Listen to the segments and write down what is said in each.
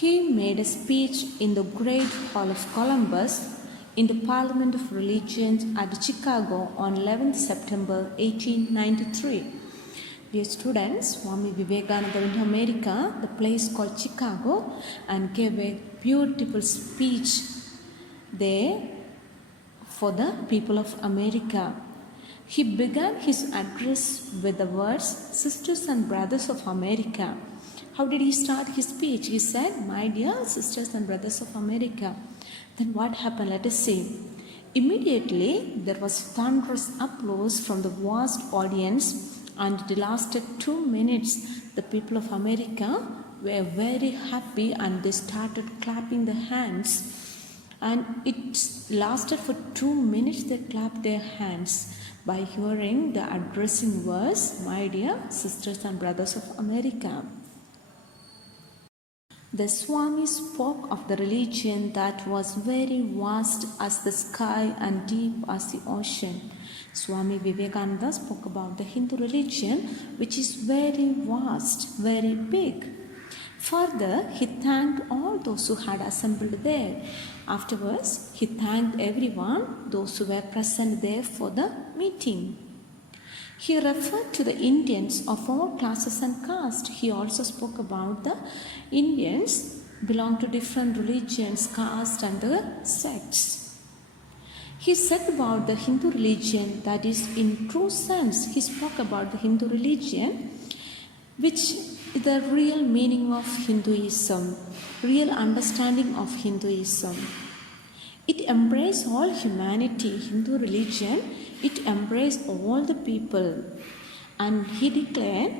He made a speech in the Great Hall of Columbus in the Parliament of Religions at Chicago on 11th September 1893. Dear students, Swami Vivekananda went to America, the place called Chicago, and gave a beautiful speech there for the people of America. He began his address with the words, "Sisters and brothers of America." How did he start his speech? He said, "My dear sisters and brothers of America." Then what happened? Let us see. Immediately, there was thunderous applause from the vast audience, and it lasted 2 minutes. The people of America were very happy and they started clapping their hands. And it lasted for 2 minutes. They clapped their hands by hearing the addressing words, "My dear sisters and brothers of America." The Swami spoke of the religion that was very vast as the sky and deep as the ocean. Swami Vivekananda spoke about the Hindu religion, which is very vast, very big. Further, he thanked all those who had assembled there. Afterwards, he thanked everyone, those who were present there for the meeting. He referred to the Indians of all classes and castes. He also spoke about the Indians belong to different religions, castes and the sects. He said about the Hindu religion, that is, in true sense, he spoke about the Hindu religion, which is the real meaning of Hinduism, real understanding of Hinduism. It embraces all humanity. Hindu religion, it embraces all the people. And he declared,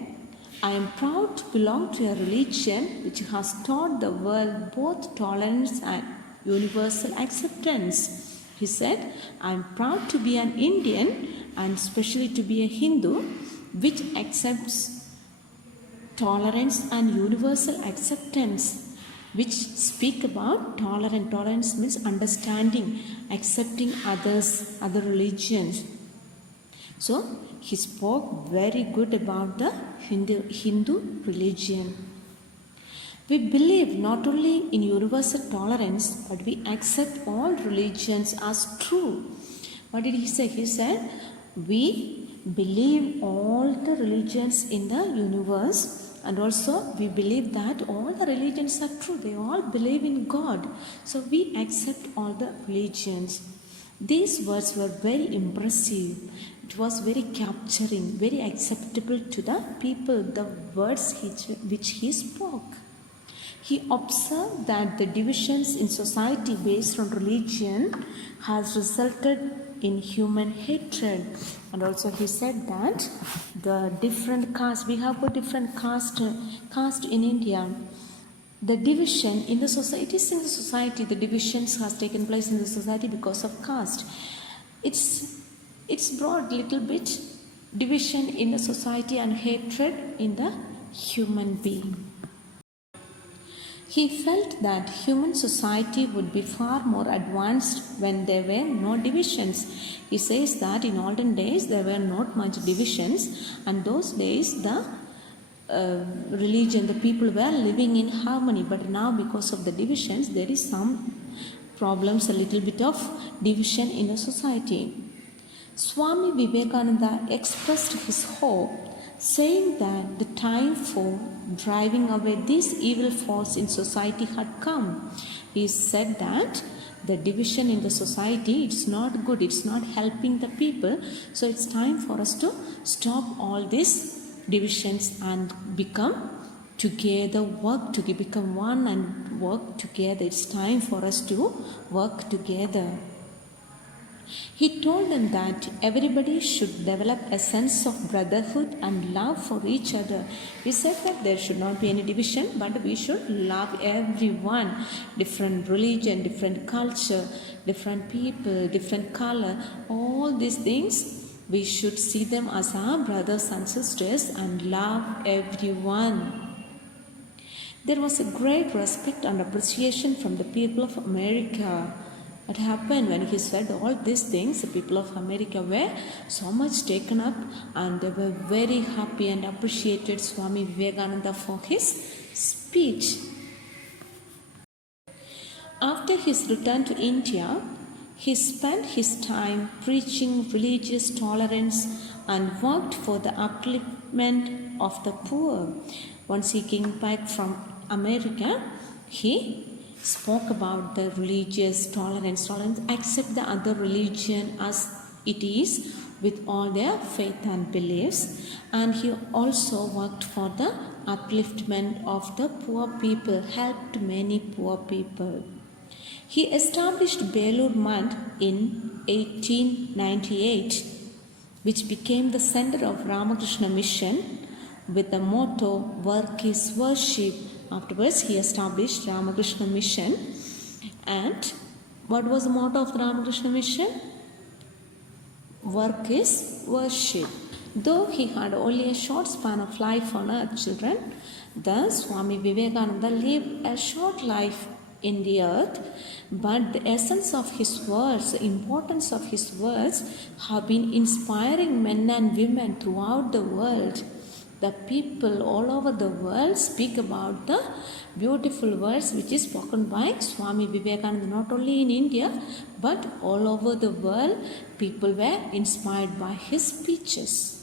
"I am proud to belong to a religion which has taught the world both tolerance and universal acceptance." He said, "I am proud to be an Indian and especially to be a Hindu which accepts tolerance and universal acceptance, which speak about tolerance. Tolerance means understanding, accepting others, other religions." So he spoke very good about the Hindu religion. We believe not only in universal tolerance, but we accept all religions as true. What did he say? He said, "We believe all the religions in the universe, and also we believe that all the religions are true. They all believe in God. So we accept all the religions." These words were very impressive. It was very capturing, very acceptable to the people, the words which he spoke. He observed that the divisions in society based on religion has resulted in human hatred. And also he said that the different castes, we have got different caste in India. The division in the society, the divisions has taken place in the society because of caste. It's brought little bit division in the society and hatred in the human being. He felt that human society would be far more advanced when there were no divisions. He says that in olden days there were not much divisions, and those days the religion, the people were living in harmony. But now because of the divisions, there is some problems, a little bit of division in the society. Swami Vivekananda expressed his hope, saying that the time for driving away this evil force in society had come. He said that the division in the society, it's not good, it's not helping the people. So it's time for us to stop all these divisions and become together, become one and work together. It's time for us to work together. He told them that everybody should develop a sense of brotherhood and love for each other. He said that there should not be any division, but we should love everyone. Different religion, different culture, different people, different color, all these things, we should see them as our brothers and sisters and love everyone. There was a great respect and appreciation from the people of America. What happened when he said all these things? The people of America were so much taken up and they were very happy and appreciated Swami Vivekananda for his speech. After his return to India, he spent his time preaching religious tolerance and worked for the upliftment of the poor. Once he came back from America, he spoke about the religious tolerance, accept the other religion as it is with all their faith and beliefs, and he also worked for the upliftment of the poor people, helped many poor people. He established Belur Math in 1898, which became the center of Ramakrishna Mission with the motto, "Work is worship." Afterwards, he established Ramakrishna Mission. And what was the motto of the Ramakrishna Mission? Work is worship. Though he had only a short span of life on earth, children, the Swami Vivekananda lived a short life in the earth, but the essence of his words, the importance of his words have been inspiring men and women throughout the world. The people all over the world speak about the beautiful words which is spoken by Swami Vivekananda, not only in India but all over the world. People were inspired by his speeches.